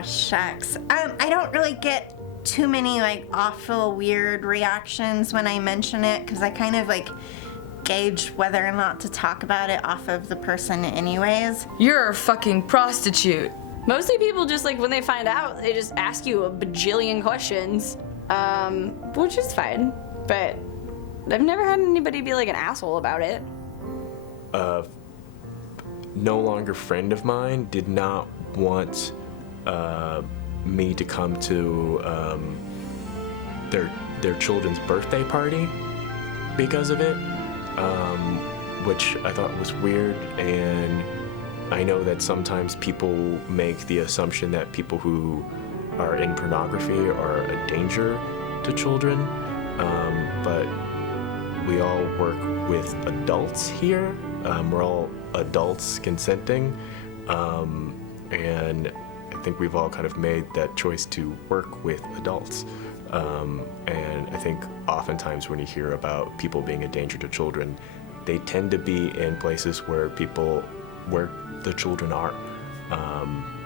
Oh, shucks. I don't really get too many, like, awful, weird reactions when I mention it, because I kind of, like, gauge whether or not to talk about it off of the person anyways. You're a fucking prostitute. Mostly people just, like, when they find out, they just ask you a bajillion questions, which is fine, but I've never had anybody be, like, an asshole about it. No longer friend of mine did not want me to come to their children's birthday party because of it, which I thought was weird. And I know that sometimes people make the assumption that people who are in pornography are a danger to children, but we all work with adults here. We're all adults consenting, and I think we've all kind of made that choice to work with adults. And I think oftentimes when you hear about people being a danger to children, they tend to be in places where the children are.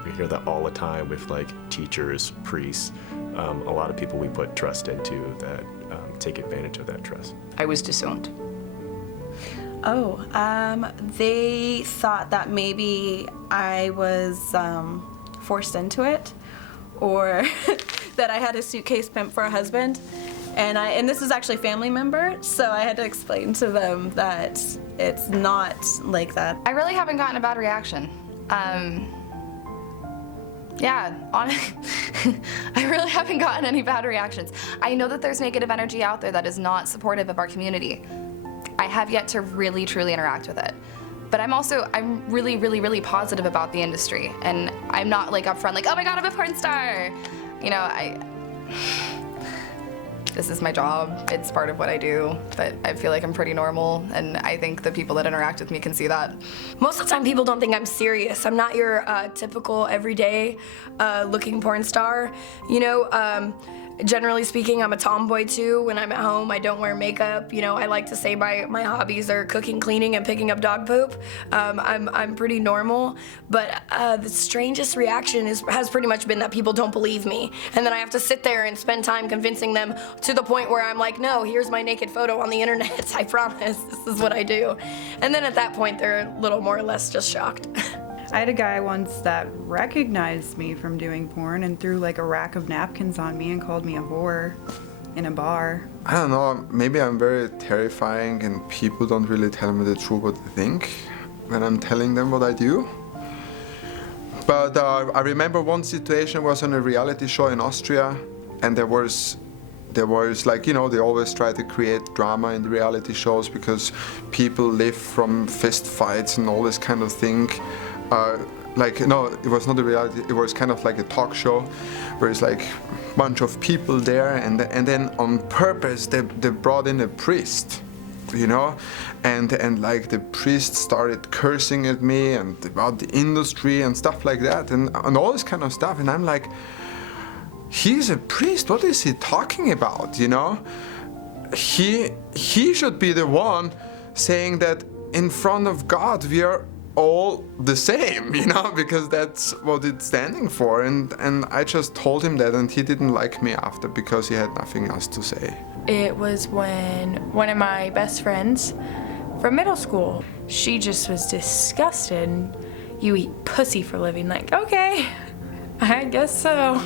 We hear that all the time with like teachers, priests, a lot of people we put trust into that take advantage of that trust. I was disowned. Oh, they thought that maybe I was forced into it, or that I had a suitcase pimp for a husband, and this is actually a family member, so I had to explain to them that it's not like that. I really haven't gotten a bad reaction. Yeah, I really haven't gotten any bad reactions. I know that there's negative energy out there that is not supportive of our community. I have yet to really, truly interact with it. But I'm really, really, really positive about the industry. And I'm not like upfront like, oh my God, I'm a porn star. You know, this is my job. It's part of what I do. But I feel like I'm pretty normal. And I think the people that interact with me can see that. Most of the time people don't think I'm serious. I'm not your typical everyday looking porn star. You know, generally speaking, I'm a tomboy too. When I'm at home, I don't wear makeup. You know, I like to say my hobbies are cooking, cleaning, and picking up dog poop. I'm pretty normal, but the strangest reaction has pretty much been that people don't believe me. And then I have to sit there and spend time convincing them to the point where I'm like, no, here's my naked photo on the internet. I promise, this is what I do. And then at that point, they're a little more or less just shocked. I had a guy once that recognized me from doing porn and threw like a rack of napkins on me and called me a whore in a bar. I don't know, maybe I'm very terrifying and people don't really tell me the truth what they think when I'm telling them what I do. But I remember one situation was on a reality show in Austria, and there was like, you know, they always try to create drama in the reality shows because people live from fist fights and all this kind of thing. Like, no, it was not a reality, it was kind of like a talk show where it's like a bunch of people there, and then on purpose they brought in a priest, you know, and like the priest started cursing at me and about the industry and stuff like that, and all this kind of stuff, and I'm like, he's a priest, what is he talking about, you know? He should be the one saying that in front of God we are all the same, you know, because that's what it's standing for. And I just told him that, and he didn't like me after because he had nothing else to say. It was when one of my best friends from middle school, she just was disgusted. You eat pussy for a living, like, okay, I guess so.